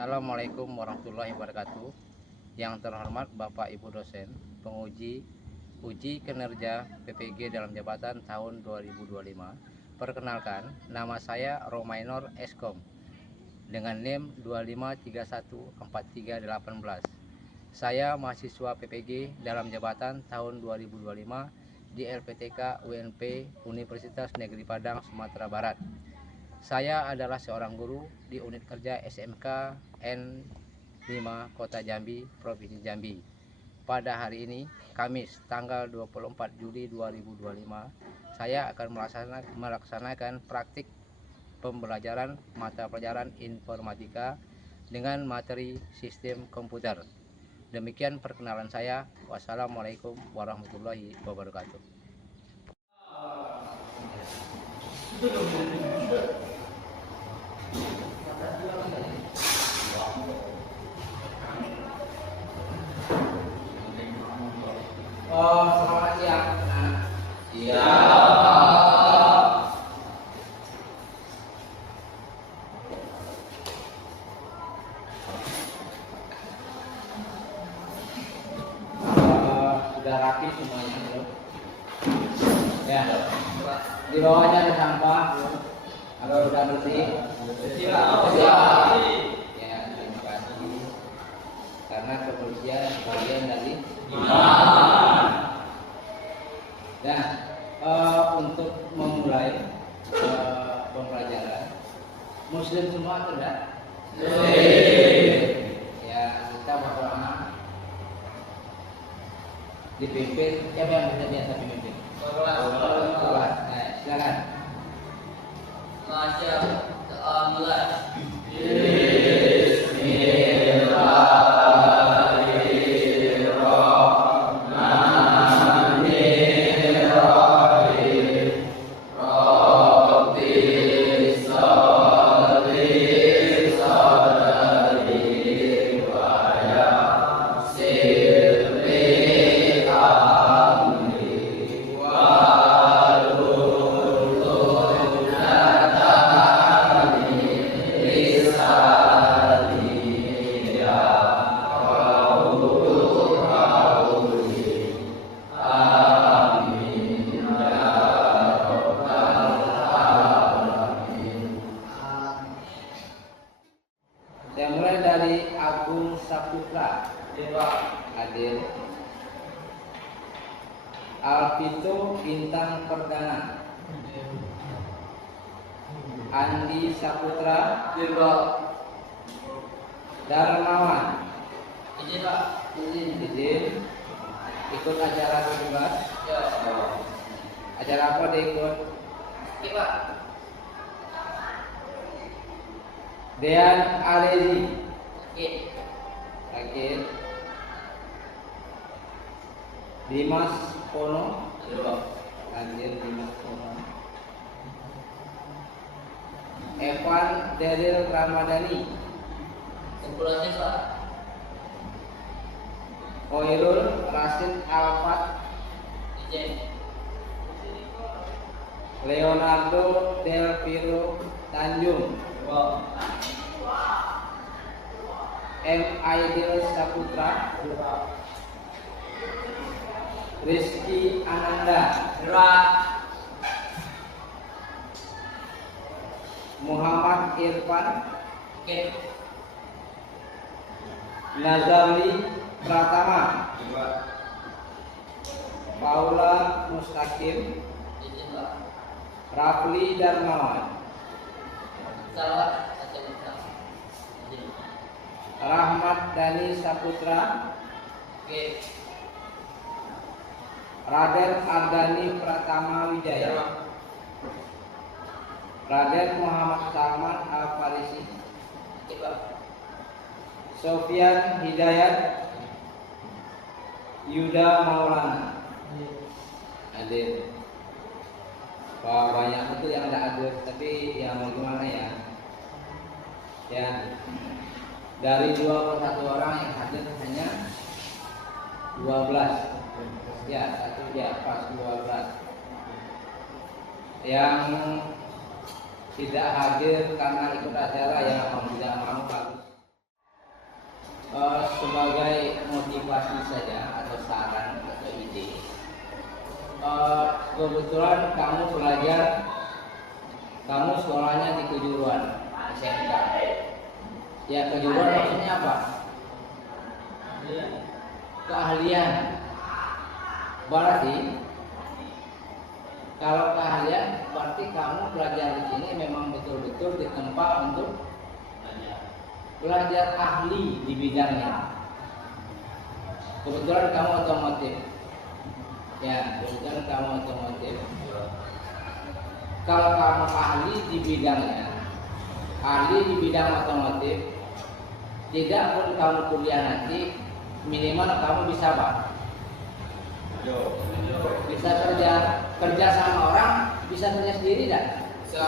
Assalamualaikum warahmatullahi wabarakatuh. Yang terhormat Bapak Ibu dosen, penguji uji kinerja PPG dalam jabatan tahun 2025. Perkenalkan, nama saya Romainor Eskom dengan NIM 253143818. Saya mahasiswa PPG dalam jabatan tahun 2025 di LPTK UNP Universitas Negeri Padang, Sumatera Barat. Saya adalah seorang guru di unit kerja SMK N5 Kota Jambi, Provinsi Jambi. Pada hari ini, Kamis tanggal 24 Juli 2025, saya akan melaksanakan praktik pembelajaran mata pelajaran informatika dengan materi sistem komputer. Demikian perkenalan saya. Wassalamualaikum warahmatullahi wabarakatuh. Selamat siang. Iya. Sudah rapi semuanya belum? Ya. Di bawahnya ada sampah. Kalau sudah bersih, ya, terima kasih. Karena kebersihan bagian dari iman. Nah, untuk memulai pembelajaran, Muslim semua tidak? Ya, kita berdoa. Dipimpin, siapa yang biasa pimpin? Nah, silakan. mulai. Saya mulai dari Agung Saputra, hadir. Alvito Bintang Perdana, Andi Saputra, Darmawan, izin ikut acara tugas. Acara apa dia ikut? Dean Alezi, Akhir. Dimas Pono, hadir. Dimas Pono. Evan Deril Ramadhani, Koirul Rasid Alfat, Leonardo Del Piro Tanjung, M. Aidil Saputra, Rizky Ananda, Muhammad Irfan, Nazarli Pratama, Paula Mustaqim, Rafli Darmawan, Rahmat Dani Saputra, Raden Ardani Pratama Wijaya, Raden Muhammad Salman Al-Farisi, Sofyan Hidayat, Yuda Maulana, hadir. Wah, banyak itu yang tidak hadir, tapi yang mau gimana ya? Ya, dari 21 orang yang hadir hanya 12. Ya, satu ya pas 12. Yang tidak hadir karena ikut acara yang tidak mau bagus. kebetulan kamu sekolahnya di kejuruan SMK. Ya, kejuruan maksudnya apa? Keahlian. Berarti kalau keahlian berarti kamu belajar di sini memang betul-betul ditempa untuk belajar ahli di bidangnya. Kebetulan kamu otomotif. Ya, kebetulan kamu otomotif. Kalau kamu ahli di bidangnya, ahli di bidang otomotif, tidak pun kamu kuliah nanti, minimal kamu bisa apa? Bisa kerja sama orang, bisa kerja sendiri dan? Bisa.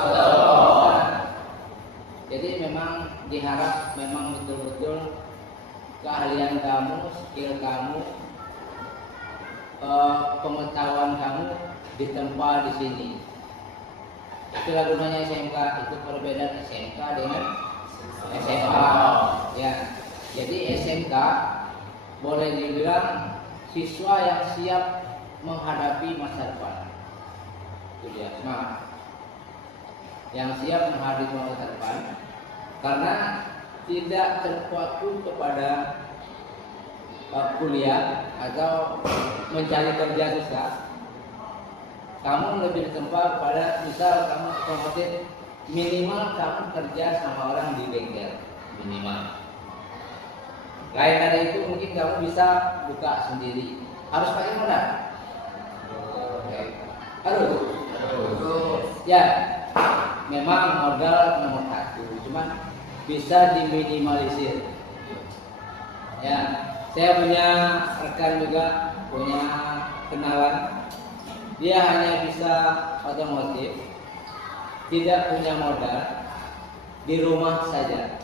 Jadi memang diharap memang betul-betul keahlian kamu, skill kamu, pengetahuan kamu ditempa di sini. Itulah gunanya SMK. Itu perbedaan SMK dengan SMA. Ya, jadi SMK boleh dibilang siswa yang siap menghadapi masa depan. Itu dia, semangat. Yang siap menghadapi masa depan, karena tidak terpaku kepada kuliah atau mencari kerja susah. Kamu lebih ditempa pada misal kamu otomotif, minimal kamu kerja sama orang di bengkel minimal. Lain dari itu mungkin kamu bisa buka sendiri. Harus pakai modal. Harus. Ya, memang modal nomor satu, cuman bisa diminimalisir. Ya, saya punya rekan juga, punya kenalan. Dia hanya bisa otomotif, tidak punya modal, di rumah saja.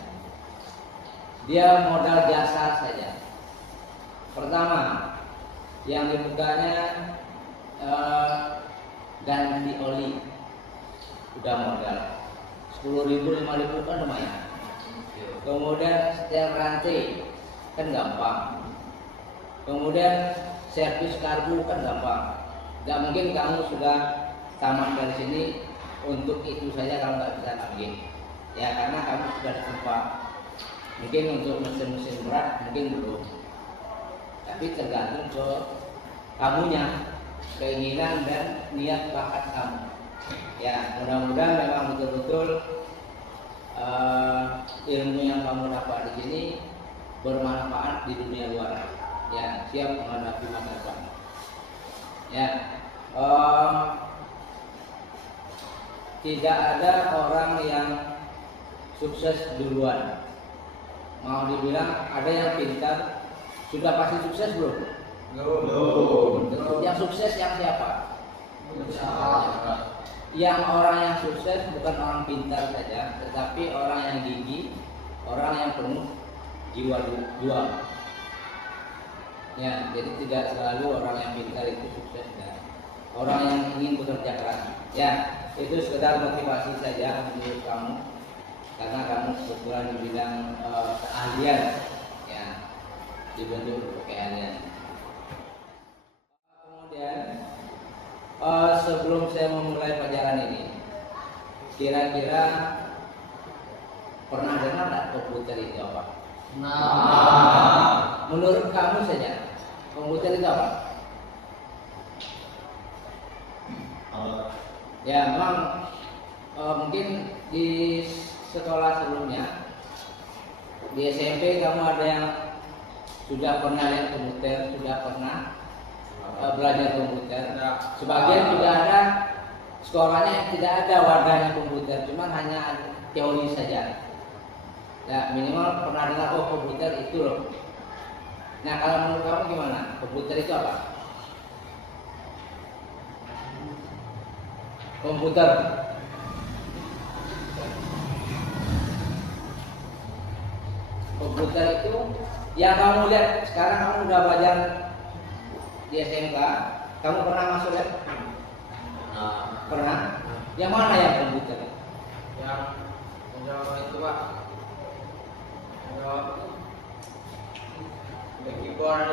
Dia modal jasa saja. Pertama, yang dibukanya ganti oli, udah modal 10.000, 5.000 kan lumayan. Kemudian setel rantai kan gampang. Kemudian servis karbu kan gampang. Gak mungkin kamu sudah tamat dari sini untuk itu saja kamu nggak bisa ambil. Ya, karena kamu sudah ditempa. Mungkin untuk mesin-mesin berat mungkin belum. Tapi tergantung ke kamunya, keinginan dan niat bakat kamu. Ya, mudah-mudahan memang betul-betul ilmu yang kamu dapat di sini bermanfaat di dunia luar. Ya, siap menghadapi masa depan. Ya, tidak ada orang yang sukses duluan. Mau dibilang ada yang pintar, sudah pasti sukses belum? Belum. Yang sukses yang siapa? Yang orang yang sukses bukan orang pintar saja, tetapi orang yang gigih, orang yang penuh jiwa juang. Ya, jadi tidak selalu orang yang pintar itu sukses, ya. Orang yang ingin bekerja keras. Ya, itu sekedar motivasi saja untuk kamu, karena kamu kebetulan di bidang keahlian, ya, dibentuk keahlian. Kemudian sebelum saya memulai pelajaran ini, kira-kira pernah dengar nggak komputer itu apa? Nah, menurut kamu saja, komputer itu apa? Ya, memang mungkin di sekolah sebelumnya, di SMP kamu ada yang sudah pernah lihat komputer, sudah pernah belajar komputer. Sebagian juga ada sekolahnya yang tidak ada wadahnya komputer, cuma hanya teori saja. Ya, minimal pernah dengar komputer itu loh. Nah, kalau menurut kamu gimana? Komputer itu apa? Komputer. Komputer itu yang kamu lihat sekarang, kamu udah belajar di SMK, kamu pernah masuk ya? Pernah? Yang mana ya komputer? Yang itu Pak. Ada keyboard,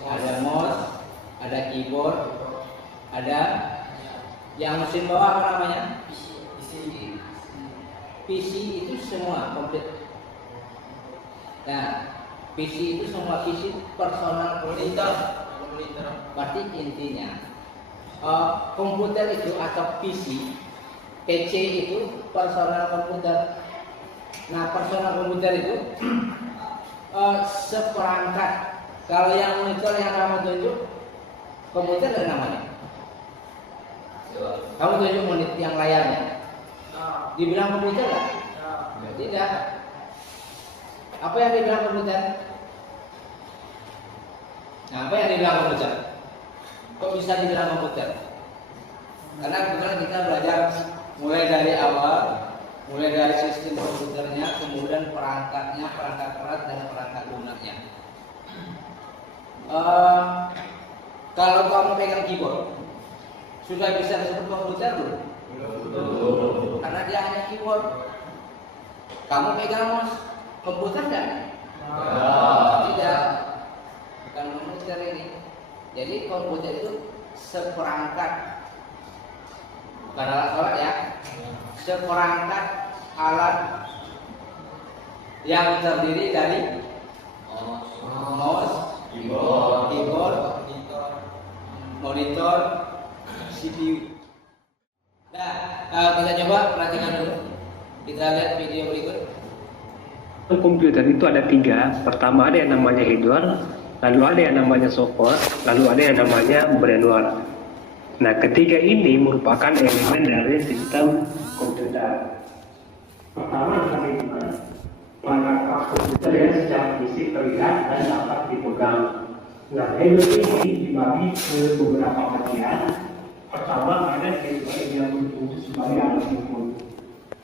ada mouse, ada keyboard, Ada yang mesin bawah apa namanya? PC itu semua komplit. Nah, PC itu semua PC personal monitor. Berarti intinya komputer itu atau PC itu personal komputer. Nah, personal komputer itu seperangkat. Kalau yang monitor yang kamu tunjuk komputer dari namanya. Kamu tunjuk monitor yang layarnya. Dibilang komputer nggak? Tidak. Apa yang dibilang komputer? Nah, apa yang dibilang komputer? Kok bisa dibilang komputer? Karena kebetulan kita belajar mulai dari awal, mulai dari sistem komputernya, kemudian perangkatnya, perangkat keras dan perangkat lunaknya. Kalau kamu pegang keyboard, sudah bisa disebut komputer belum? Belum. Karena dia hanya keyboard. Kamu pegang mouse, komputer enggak? Tidak. Bukan komputer ini. Jadi komputer itu seperangkat, bukan alat sholat ya, seperangkat alat yang terdiri dari mouse, keyboard, monitor, CPU. Nah, kita coba perhatikan dulu. Kita lihat video berikut. Komputer itu ada 3. Pertama ada yang namanya hardware, lalu ada yang namanya software, lalu ada yang namanya brainware. Nah, ketiga ini merupakan elemen dari sistem komputer. Pertama adalah hardware, perangkat komputer yang secara fisik terlihat dan dapat dipegang. Nah, hardware ini dibagi ke beberapa bagian. Pertama ada hardware yang berfungsi sebagai alat input.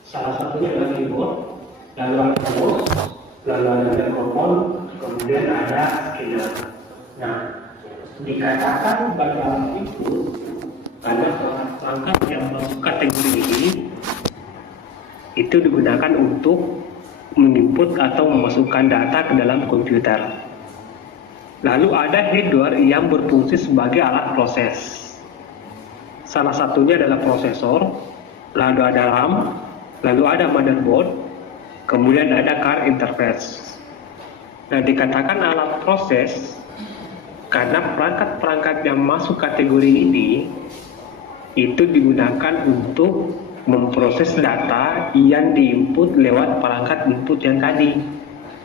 Salah satunya adalah keyboard, lalu ada mouse, lalu ada mikrofon, kemudian ada scanner. Nah, dikatakan bagi alat input ada perangkat yang masuk kategori ini itu digunakan untuk menginput atau memasukkan data ke dalam komputer. Lalu ada hardware yang berfungsi sebagai alat proses. Salah satunya adalah prosesor, lalu ada RAM, lalu ada motherboard, kemudian ada card interface. Nah, dikatakan alat proses karena perangkat-perangkat yang masuk kategori ini itu digunakan untuk memproses data yang diinput lewat perangkat input yang tadi.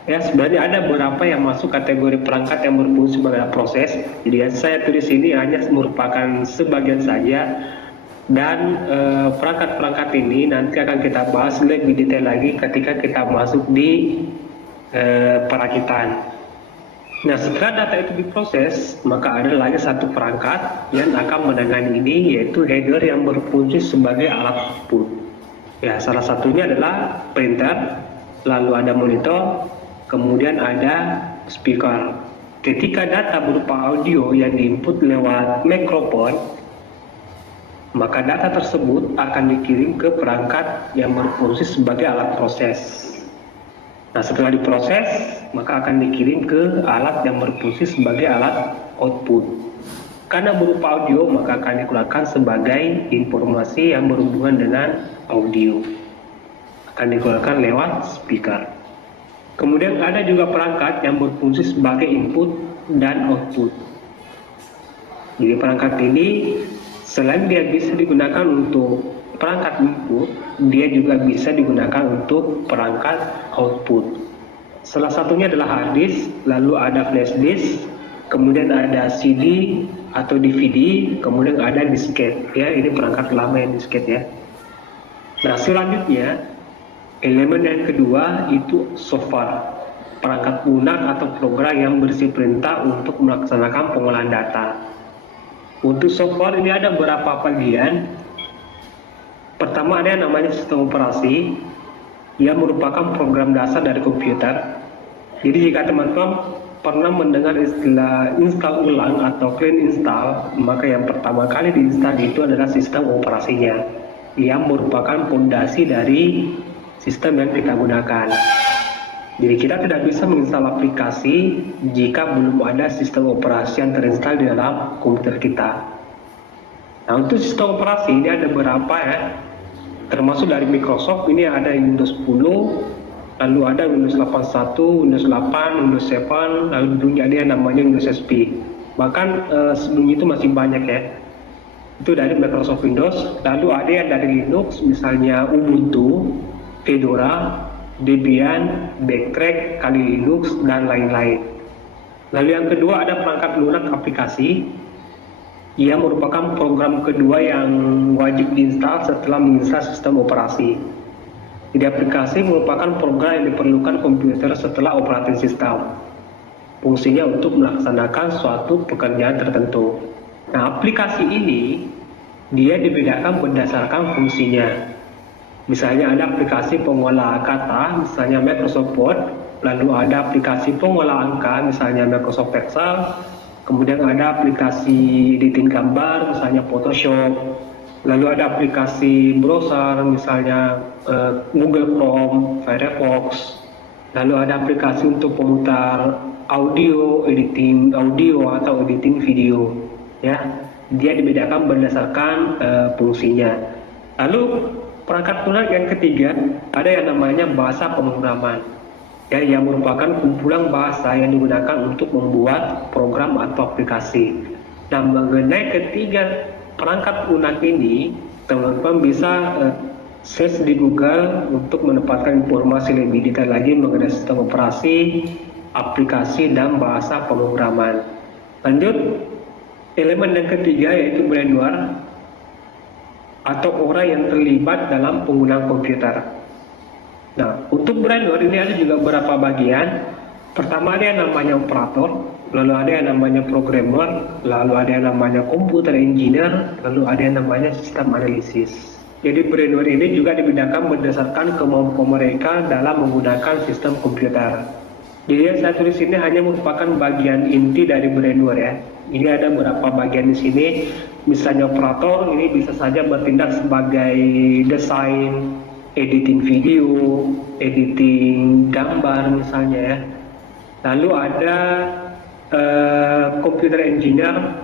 Ya, sebenarnya ada beberapa yang masuk kategori perangkat yang berfungsi sebagai proses. Jadi yang saya tulis ini hanya merupakan sebagian saja. Dan perangkat-perangkat ini nanti akan kita bahas lebih detail lagi ketika kita masuk di perakitan. Nah, setelah data itu diproses, maka ada lagi satu perangkat yang akan menangani ini, yaitu header yang berfungsi sebagai alat output. Ya, salah satunya adalah printer, lalu ada monitor, kemudian ada speaker. Ketika data berupa audio yang diinput lewat mikrofon, maka data tersebut akan dikirim ke perangkat yang berfungsi sebagai alat proses. Nah, setelah diproses, maka akan dikirim ke alat yang berfungsi sebagai alat output. Karena berupa audio, maka akan dikeluarkan sebagai informasi yang berhubungan dengan audio. Akan dikeluarkan lewat speaker. Kemudian ada juga perangkat yang berfungsi sebagai input dan output. Jadi perangkat ini selain dia bisa digunakan untuk perangkat input, dia juga bisa digunakan untuk perangkat output. Salah satunya adalah hard disk, lalu ada flash disk, kemudian ada CD atau DVD, kemudian ada disket. Ya, ini perangkat lama yang disket ya. Nah, selanjutnya elemen yang kedua itu software, perangkat lunak atau program yang berisi perintah untuk melaksanakan pengolahan data. Untuk software ini ada beberapa bagian. Pertama ada yang namanya sistem operasi, yang merupakan program dasar dari komputer. Jadi jika teman-teman pernah mendengar istilah install ulang atau clean install, maka yang pertama kali diinstal itu adalah sistem operasinya, yang merupakan fondasi dari sistem yang kita gunakan. Jadi kita tidak bisa menginstal aplikasi jika belum ada sistem operasi yang terinstal di dalam komputer kita. Nah, untuk sistem operasi ini ada beberapa ya, termasuk dari Microsoft ini ada Windows 10, lalu ada Windows 81, Windows 8, Windows 7, lalu dunia ada yang namanya Windows XP. Bahkan sebelum itu masih banyak ya. Itu dari Microsoft Windows. Lalu ada yang dari Linux, misalnya Ubuntu, Fedora, Debian, Backtrack, Kali Linux, dan lain-lain. Lalu yang kedua ada perangkat lunak aplikasi. Ia merupakan program kedua yang wajib diinstal setelah menginstal sistem operasi. Jadi aplikasi merupakan program yang diperlukan komputer setelah operating system. Fungsinya untuk melaksanakan suatu pekerjaan tertentu. Nah, aplikasi ini dia dibedakan berdasarkan fungsinya. Misalnya ada aplikasi pengolah kata, misalnya Microsoft Word, lalu ada aplikasi pengolah angka, misalnya Microsoft Excel, kemudian ada aplikasi editing gambar, misalnya Photoshop, lalu ada aplikasi browser, misalnya Google Chrome, Firefox, lalu ada aplikasi untuk pemutar audio, editing audio atau editing video, ya. Dia dibedakan berdasarkan fungsinya. Lalu perangkat lunak yang ketiga ada yang namanya bahasa pemrograman, ya, yang merupakan kumpulan bahasa yang digunakan untuk membuat program atau aplikasi. Nah, mengenai ketiga perangkat lunak ini, teman-teman bisa search di Google untuk mendapatkan informasi lebih detail lagi mengenai sistem operasi, aplikasi, dan bahasa pemrograman. Lanjut, elemen yang ketiga yaitu brainware atau orang yang terlibat dalam penggunaan komputer. Nah, untuk brainware ini ada juga beberapa bagian. Pertama ada yang namanya operator, lalu ada yang namanya programmer, lalu ada yang namanya computer engineer, lalu ada yang namanya sistem analisis. Jadi brainware ini juga dibedakan berdasarkan kemampuan mereka dalam menggunakan sistem komputer. Jadi yang saya tulis ini hanya merupakan bagian inti dari brainware ya. Ini ada beberapa bagian di sini. Misalnya operator ini bisa saja bertindak sebagai desain, editing video, editing gambar misalnya ya. Lalu ada computer engineer,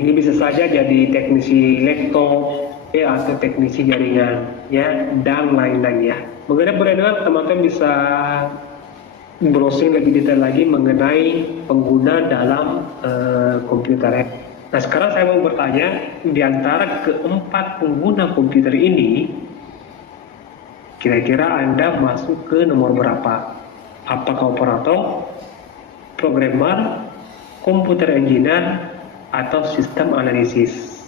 ini bisa saja jadi teknisi laptop ya, atau teknisi jaringan ya, dan lain-lain ya. Mengenai brainware, teman-teman bisa browsing lebih detail lagi mengenai pengguna dalam komputer ya. Nah, sekarang saya mau bertanya, di antara keempat pengguna komputer ini, kira-kira Anda masuk ke nomor berapa? Apakah operator, programmer, komputer engineer, atau sistem analisis?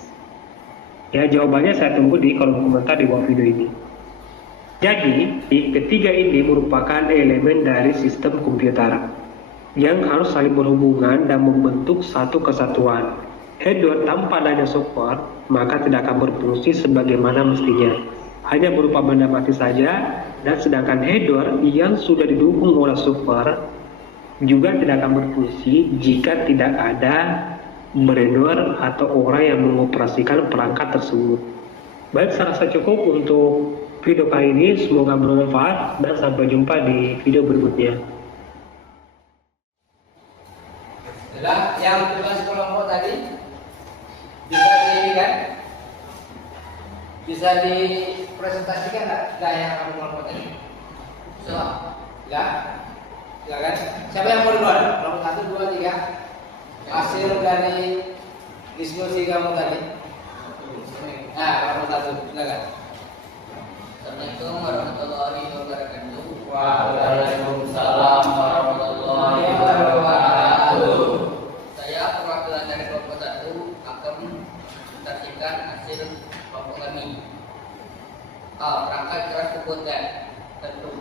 Ya, jawabannya saya tunggu di kolom komentar di bawah video ini. Jadi, ketiga ini merupakan elemen dari sistem komputer yang harus saling berhubungan dan membentuk satu kesatuan. Hardware tanpa adanya software maka tidak akan berfungsi sebagaimana mestinya, hanya berupa benda mati saja. Dan sedangkan hardware yang sudah didukung oleh software juga tidak akan berfungsi jika tidak ada brainware atau orang yang mengoperasikan perangkat tersebut. Baik, saya rasa cukup untuk video kali ini. Semoga bermanfaat dan sampai jumpa di video berikutnya. Jelas, yang tugas kelompok tadi bisa di kan? Bisa dipresentasikan nggak yang kamu kelompok tadi? So, nggak kan? Siapa yang mau duluan? Kelompok 1, 2, 3. Hasil dari diskusi kamu tadi. Nah, kelompok 1, silakan. Assalamualaikum warahmatullahi wabarakatuh. Waalaikumsalam warahmatullahi wabarakatuh. Saya perwakilan dari kelompok 1 akan menyaksikan hasil kelompok kami. Perangkat keras komputer. Tentu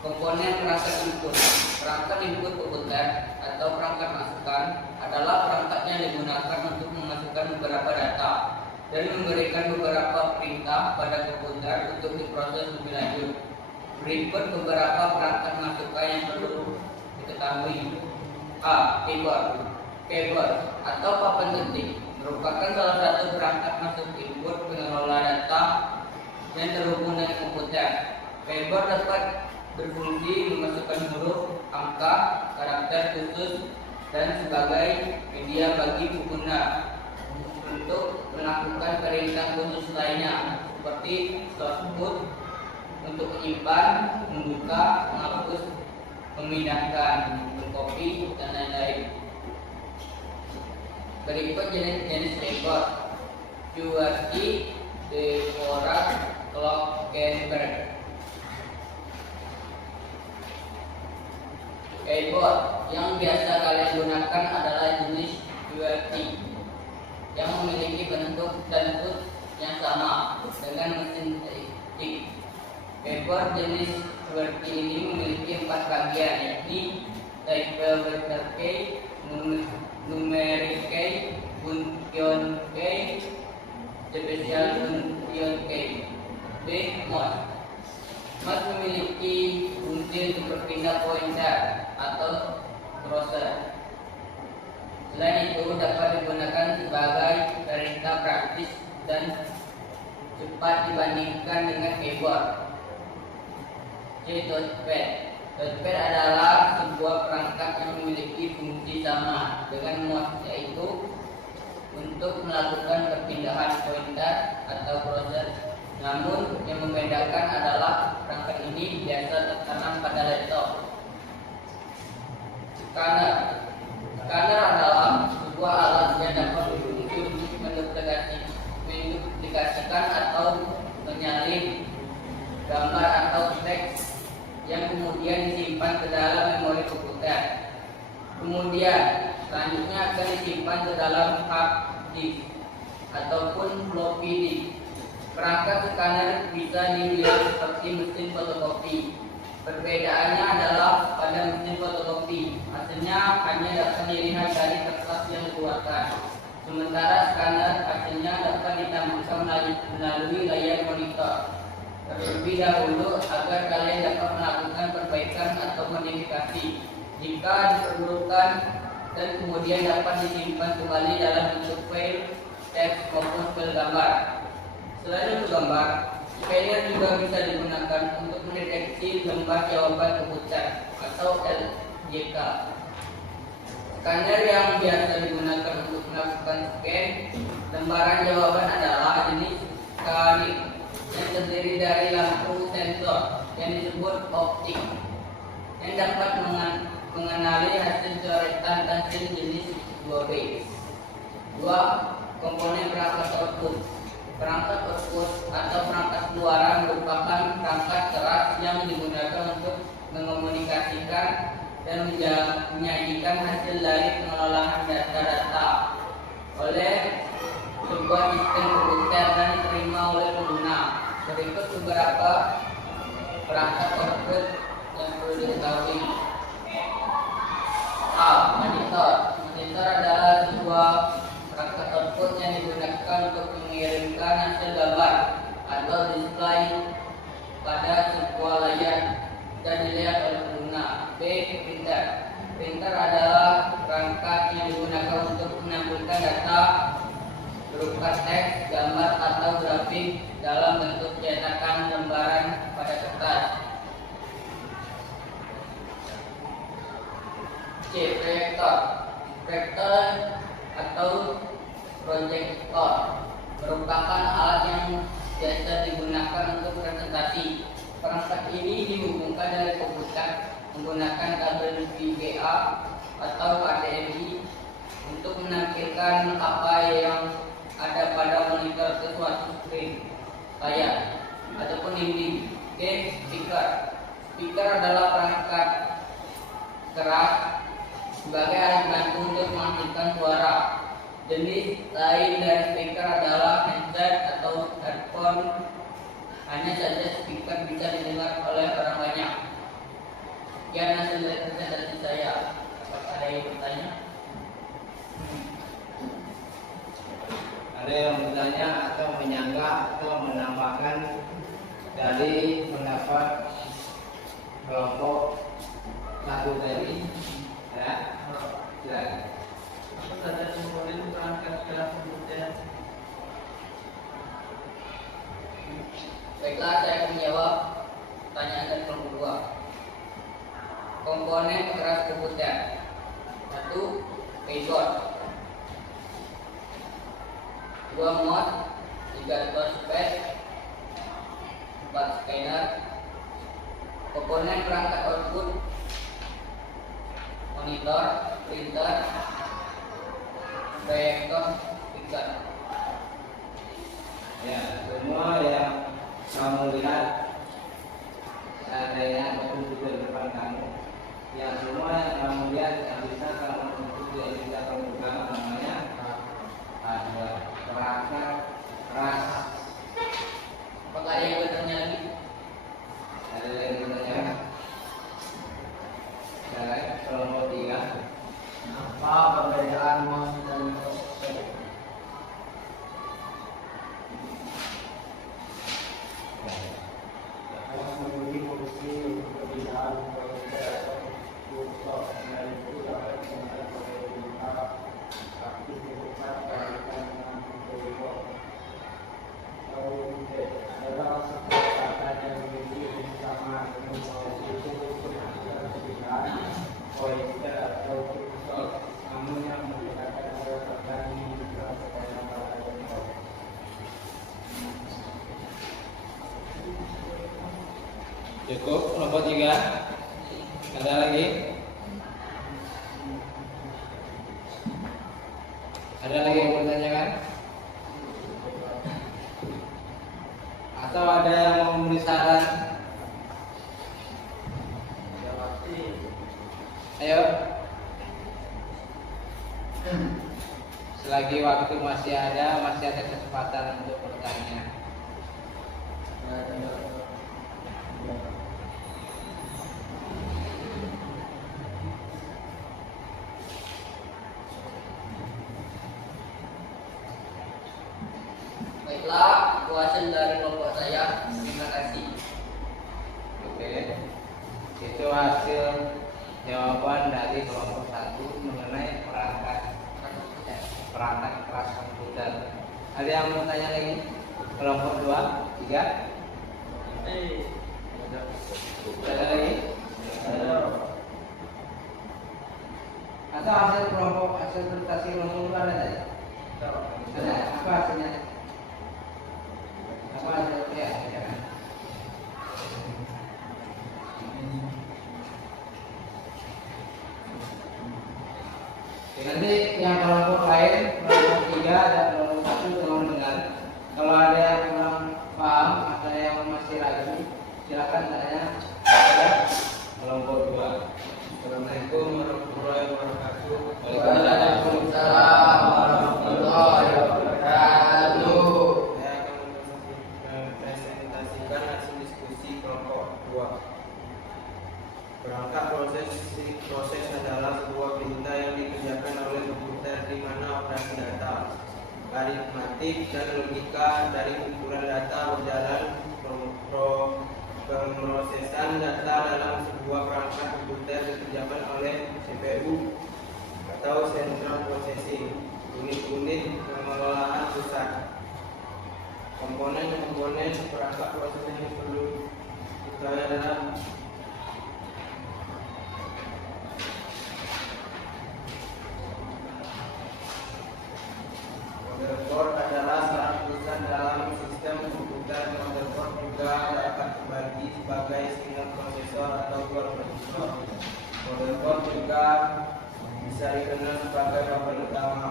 komponen perangkat input. Perangkat input komputer atau perangkat masukan adalah perangkat yang digunakan untuk memasukkan beberapa data dan memberikan beberapa perintah pada komputer untuk diproses lebih lanjut. Berikut beberapa perangkat masukan yang perlu diketahui. A. Keyboard atau papan ketik merupakan salah satu perangkat masuk input pengelola data yang terhubung dengan komputer. Keyboard dapat berfungsi memasukkan huruf, angka, karakter khusus, dan sebagai media bagi pengguna untuk melakukan perintah khusus lainnya seperti shortcut untuk menyimpan, membuka, menghapus, memindahkan, mengcopy, dan lain-lain. Berikut jenis-jenis record: QWERTY, Dvorak, Klockenberg. Keyboard yang biasa kalian gunakan adalah jenis QWERTY yang memiliki bentuk dan tools yang sama dengan mesin ketik. Keyboard jenis QWERTY ini memiliki 4 bagian, yakni typewriter key, numeric key, function key, special function key. B. Mouse. Mouse memiliki fungsi untuk berpindah pointer atau cursor. Selain itu dapat digunakan sebagai perintah praktis dan cepat dibandingkan dengan keyboard. C. Touchpad. Touchpad adalah sebuah perangkat yang memiliki fungsi sama dengan mouse, yaitu untuk melakukan perpindahan pointer atau cursor. Namun yang membedakan adalah perangkat ini biasa tertanam pada laptop. Scanner. Scanner adalah sebuah alat yang dapat berfungsi untuk menduplikasikan atau menyalin gambar atau teks yang kemudian disimpan ke dalam memori komputer. Kemudian selanjutnya akan disimpan ke dalam hard disk ataupun floppy disk. Perangkat scanner bisa dilihat seperti mesin fotokopi. Perbedaannya adalah pada mesin fotokopi, hasilnya hanya dapat dilihat dari kertas yang dikeluarkan. Sementara scanner hasilnya dapat ditampilkan melalui layar monitor. Terlebih dahulu agar kalian dapat melakukan perbaikan atau modifikasi jika diperlukan, dan kemudian dapat disimpan kembali dalam bentuk file teks maupun file gambar. Selain untuk gambar, scanner juga bisa digunakan untuk mendeteksi lembar jawaban komputer atau LJK. Scanner yang biasa digunakan untuk melakukan scan lembaran jawaban adalah jenis scanning yang terdiri dari lampu sensor yang disebut optik yang dapat mengenali hasil coretan hasil jenis 2B. 2. Komponen perangkat output. Perangkat output atau perangkat suara merupakan perangkat keras yang digunakan untuk mengomunikasikan dan menyajikan hasil dari pengolahan data-data oleh sebuah sistem komputer dan diterima oleh pengguna. Berikut beberapa perangkat output yang perlu diketahui. A. Monitor. Monitor adalah sebuah perangkat output yang digunakan untuk mengirimkan hasil gambar atau display pada sebuah layar dan dilihat oleh pengguna. B. Printer. Printer adalah perangkat yang digunakan untuk menampilkan data berupa teks, gambar, atau grafik dalam bentuk cetakan lembaran pada kertas. C. Proyektor. Proyektor atau proyektor merupakan alat yang biasa digunakan untuk presentasi. Perangkat ini dihubungkan dari komputer menggunakan kabel VGA atau HDMI untuk menampilkan apa yang ada pada monitor ke suatu screen layar ataupun dinding. D. Speaker. Speaker adalah perangkat keras sebagai alat bantu untuk menghasilkan suara. Jenis lain dari speaker adalah headset atau headphone. Hanya saja speaker bisa didengar oleh orang banyak. Sekian hasil dari presentasi saya. Apakah ada yang bertanya? Ada yang bertanya atau menyanggah atau menambahkan dari pendapat kelompok satu tadi? Ya, silakan. Ada komponen perangkat keras komputer. Baiklah, saya akan menjawab pertanyaan dari kelompok 2. Komponen keras komputer. 1. Keyboard. 2 mod, 3 touchpad, 4 scanner, komponen perangkat output, monitor, printer, proyektor, speaker. Ya, semua yang kamu lihat adanya komputer di depan kamu. Ya, semua yang kamu lihat yang bisa kamu komputer yang bisa kamu buka namanya ada perangkat keras. Apakah ada yang bertanya lagi? Ada yang bertanya? Baik, kelompok 3. Apa perbedaan mouse dan touchpad? Yang memiliki fungsi perbedaan untuk dan itu dapat digunakan sebagai perangkat aktivitas berkaitan dengan keyboard. Adalah sebuah kata yang memiliki fungsi sama dengan mouse itu untuk perbedaan pointer atau cursor, namun yang membedakan adalah terjadi di dalam pada contoh. Cukup, kelompok 3. Ada lagi? Ada lagi yang bertanyakan? Atau ada yang mau memberi saran? Ayo. Selagi waktu masih ada kesempatan untuk bertanya. Baiklah, puasan dari kelompok saya. Terima kasih. Oke. Itu hasil jawaban dari kelompok 1 mengenai perangkat keras komputer. Ada yang mau tanya lagi? Kelompok 2, 3. Ada lagi? Atau hasil presentasi kelompok 2 ada tadi? Ada. Apa hasilnya? Apa hasilnya? Ya. Nanti yang kelompok lain, kelompok 3 dan kelompok 1 tolong dengar. Kalau ada yang kurang paham, ada yang masih ragu, silakan tanya pada kelompok 2. Assalamualaikum warahmatullahi wabarakatuh. Waalaikumsalam warahmatullahi wabarakatuh. Saya akan mempresentasikan hasil diskusi kelompok 2. Perangkat proses adalah sebuah perintah yang dikerjakan oleh komputer di mana operasi data, aritmatik dan logika dari kumpulan data berjalan. Pemrosesan data dalam sebuah perangkat komputer dikerjakan oleh CPU atau Central Processing, unit-unit pengelolaan pusat. Komponen perangkat proses yang perlu diketahui adalah motherboard adalah saraf pusat dalam sistem komputer. Motherboard juga dapat dibagi sebagai single prosesor atau dual prosesor. Motherboard juga bisa dikenal sebagai papan utama.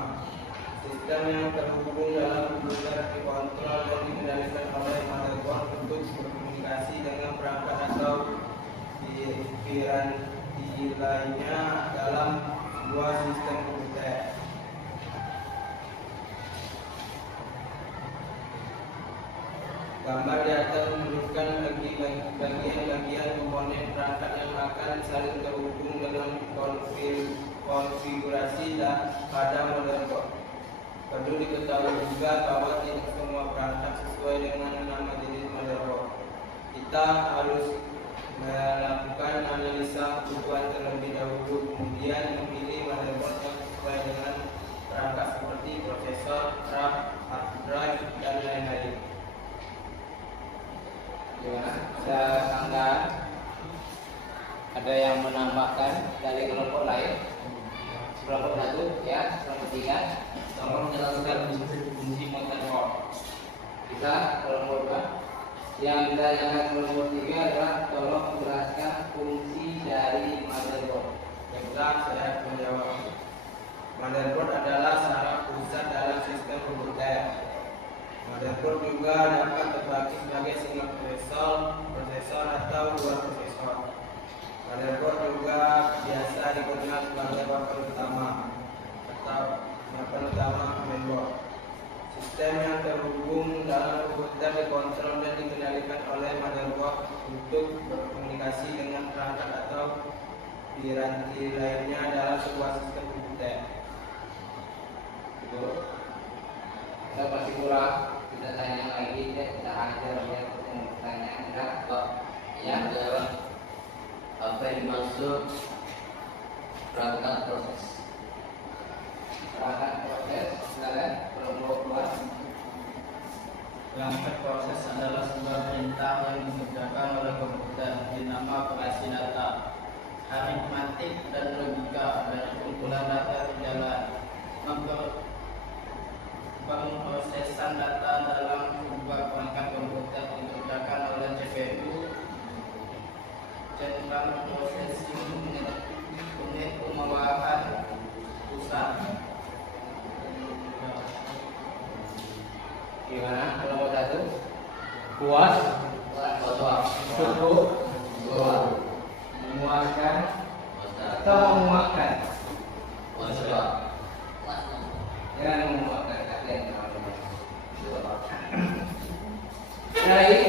Sistem yang terhubung dalam komputer dikontrol dan dikendalikan oleh motherboard untuk berkomunikasi dengan perangkat atau pikiran lainnya dalam sebuah sistem komputer. Gambar di atas menunjukkan bagian-bagian komponen perangkat yang akan saling terhubung dengan konfigurasi pada motherboard. Perlu diketahui juga bahwa tidak semua perangkat sesuai dengan nama jenis motherboard. Kita harus melakukan analisa kebutuhan terlebih dahulu, kemudian memilih motherboard yang sesuai dengan perangkat seperti prosesor, RAM, hard drive, dan lain-lain. Gimana? Ada tambahan? Ada yang menambahkan dari kelompok lain? Kelompok 1, ya, kelompok 3. Tolong jelaskan fungsi motherboard. Kita kelompok 2. Yang ditanyakan kelompok 3 adalah tolong jelaskan fungsi dari motherboard. Baiklah, saya menjawab. Motherboard adalah saraf pusat dalam sistem komputer. Motherboard juga dapat terbagi sebagai single prosesor atau dual prosesor. Motherboard juga biasa dikenal sebagai papan utama atau papan utama mainboard. Sistem yang terhubung dalam komputer dikontrol dan dikendalikan oleh motherboard untuk berkomunikasi dengan perangkat atau piranti lainnya dalam sebuah sistem komputer. Itu kita pasti kurang, kita tanya lagi, kita ajar biar kita bertanya. Enggak kok Yang kedua, apa yang dimaksud perangkat proses? perangkat proses. Silakan kelompok 2. Perangkat proses adalah sebuah perintah yang dikerjakan oleh komputer dinama operasi data, aritmatik dan logika dari kumpulan data berjalan. Pemrosesan data dalam sebuah perangkat komputer dikerjakan oleh CPU, Central Processing Unit pembawahan pusat. Gimana kelompok 1? Puas? Cukup? Memuaskan atau memuaskan? Jangan memuaskan, kasihan teman-teman. Lagi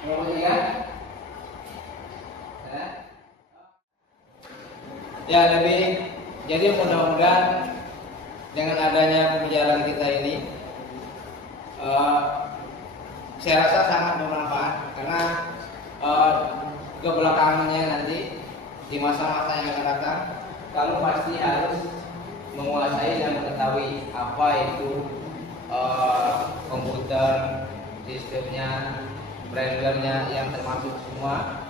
kelompok 3. Ya lebih. Jadi mudah-mudahan dengan adanya pembicaraan kita ini, saya rasa sangat bermanfaat karena kebelakangannya nanti di masa-masa yang akan datang, kamu pasti harus menguasai dan mengetahui apa itu komputer, sistemnya, brendernya yang termasuk semua.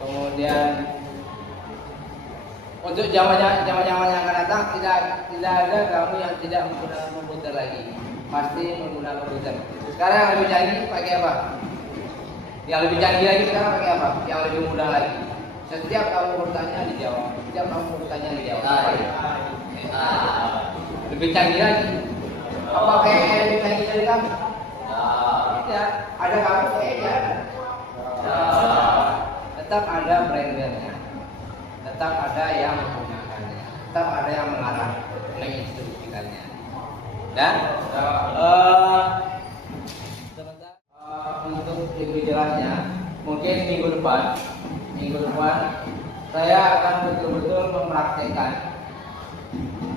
Kemudian untuk zaman-zaman yang akan datang tidak ada kamu yang tidak menggunakan komputer lagi, pasti menggunakan komputer. Sekarang yang lebih canggih pakai apa? Yang lebih canggih lagi sekarang pakai apa? Yang lebih mudah lagi. Setiap kamu bertanya dijawab. Setiap kamu bertanya dijawab. Lebih canggih lagi. Apa kayak yang lebih canggih dari kamu? Tidak. Ada kamu kayaknya. Tetap ada brendernya. Tetap ada yang menggunakannya. Tetap ada yang mengarah, menginstruksikannya. Dan untuk lebih jelasnya, mungkin minggu depan saya akan betul-betul mempraktekkan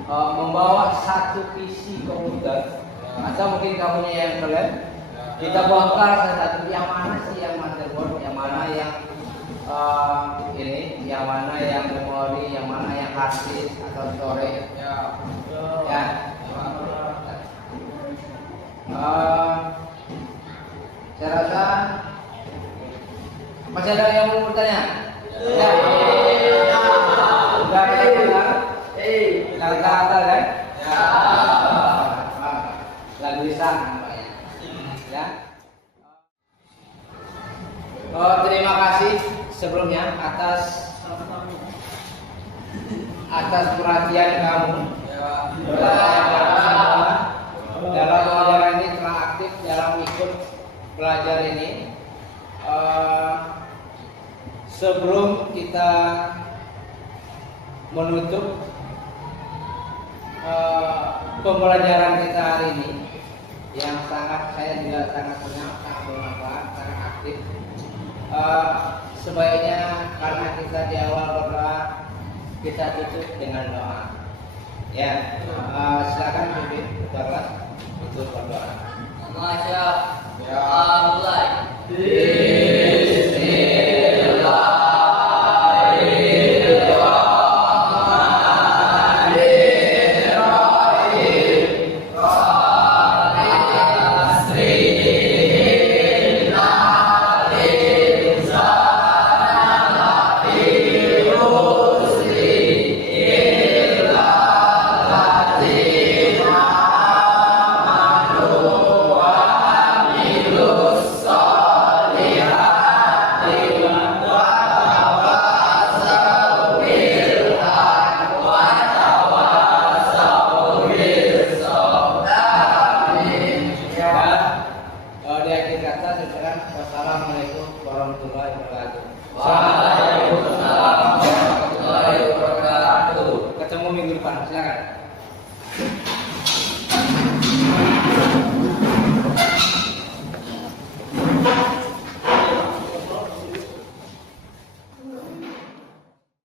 membawa satu PC komputer atau mungkin kamunya yang kalian kita bongkar satu yang mana sih yang motherboard, yang mana yang ini, yang mana yang memori, yang mana yang hard disk atau storage. Ya. Saya rasa masih ada yang mau bertanya? Ya. Sudah kata-kata kan? Ya. Lagu lisan namanya. Ya. Terima kasih sebelumnya atas perhatian kamu. Dalam pelajaran ini telah aktif dalam ikut belajar ini. Sebelum kita menutup pembelajaran kita hari ini, yang saya juga sangat senang, sangat bermanfaat, sangat aktif. Sebaiknya karena kita di awal berdoa, kita tutup dengan doa. Ya, silakan Bibi berdoa untuk berdoa. Masya mulai. Oke.